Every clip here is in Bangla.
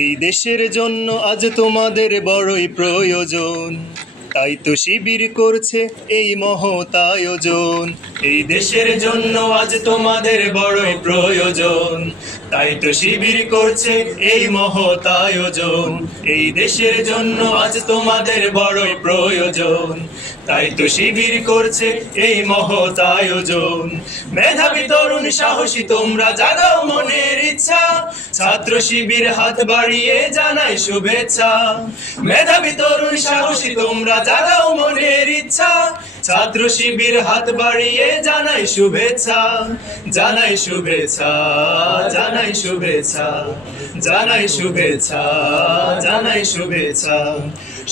এই দেশের জন্য আজ তোমাদের বড়ই প্রয়োজন, তাই তো শিবির করছে এই মহৎ আয়োজন। এই দেশের জন্য আজ তোমাদের বড়ই প্রয়োজন, তাই তো শিবির করছে এই মহৎ আয়োজন। এই দেশের জন্য আজ তোমাদের বড়ই প্রয়োজন, তাই তো শিবির করছে এই মহৎ আয়োজন। মেধাবী তরুণ সাহসী তোমরা জাগাও মনের ইচ্ছা, ছাত্র শিবির হাত বাড়িয়ে জানাই শুভেচ্ছা। মেধাবী তরুণ সাহসী তোমরা জাগাও মনের ইচ্ছা, ছাত্র শিবির হাত বাড়িয়ে জানাই শুভেচ্ছা। জানাই শুভেচ্ছা, জানাই শুভেচ্ছা, জানাই শুভেচ্ছা, জানাই শুভেচ্ছা।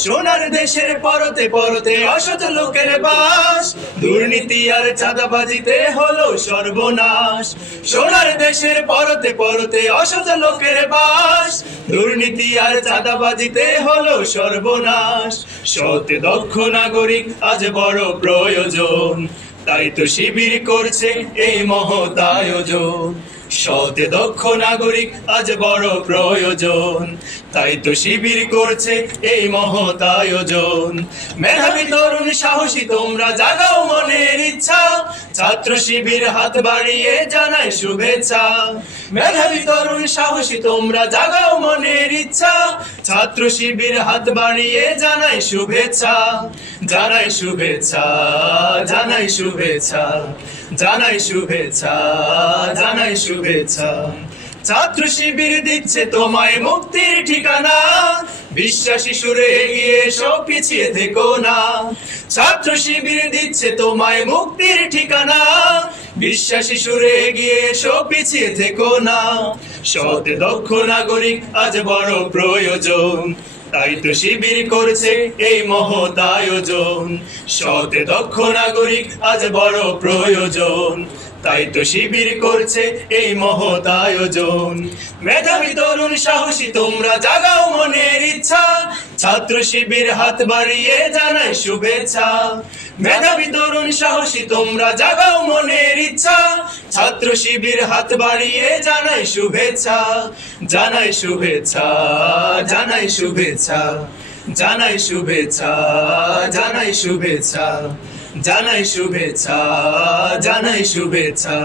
সোনার দেশের পরতে পরতে অসৎ লোকের বাস, দুর্নীতি আর চাঁদাবাজিতে হলো সর্বনাশ। সোনার দেশের পরতে পরতে অসৎ লোকের বাস, দুর্নীতি আর চাঁদাবাজিতে হলো সর্বনাশ। সৎ দক্ষ নাগরিক আজ বড় প্রয়োজন, তাই তো শিবির করছে এই মহৎ আয়োজন। সৎ দক্ষ নাগরিক আজ বড় প্রয়োজন, তাই তো শিবির করছে এই মহৎ আয়োজন। মেধাবী তরুণ সাহসী তোমরা জাগাও মনের ইচ্ছা, ছাত্র শিবির হাত বাড়িয়ে জানাই শুভেচ্ছা। মেধাবী তরুণ সাহসী তোমরা জাগাও মনের ইচ্ছা, ছাত্র শিবির হাত বাড়িয়ে জানাই শুভেচ্ছা। জানাই শুভেচ্ছা, জানাই শুভেচ্ছা, জানাই শুভেচ্ছা, জানাই শুভেচ্ছা। ছাত্র শিবির দিচ্ছে তোমায় মুক্তির ঠিকানা, বিশ্বাসী সুরে এগিয়ে এসো পিছিয়ে থেকো না। ছাত্র শিবির দিচ্ছে তোমায় মুক্তির ঠিকানা, বিশ্বাসী সুরে এগিয়ে এসো পিছিয়ে থেকো না। সৎ দক্ষ নাগরিক আজ বড় প্রয়োজন, তাই তো শিবির করছে এই মহৎ আয়োজন। সৎ দক্ষ নাগরিক আজ বড় প্রয়োজন, তাই তো শিবির করছে এই মহৎ আয়োজন। মেধাবী তরুণ সাহসী তোমরা জাগাও মনের ইচ্ছা, ছাত্র শিবির হাত বাড়িয়ে জানাই শুভেচ্ছা। মেধাবী তরুণ সাহসী তোমরা জাগাও মনের ইচ্ছা, ছাত্র শিবির হাত বাড়িয়ে জানাই শুভেচ্ছা। জানাই শুভেচ্ছা, জানাই শুভেচ্ছা, জানাই শুভেচ্ছা, জানাই শুভেচ্ছা, জানাই শুভেচ্ছা, জানাই শুভেচ্ছা।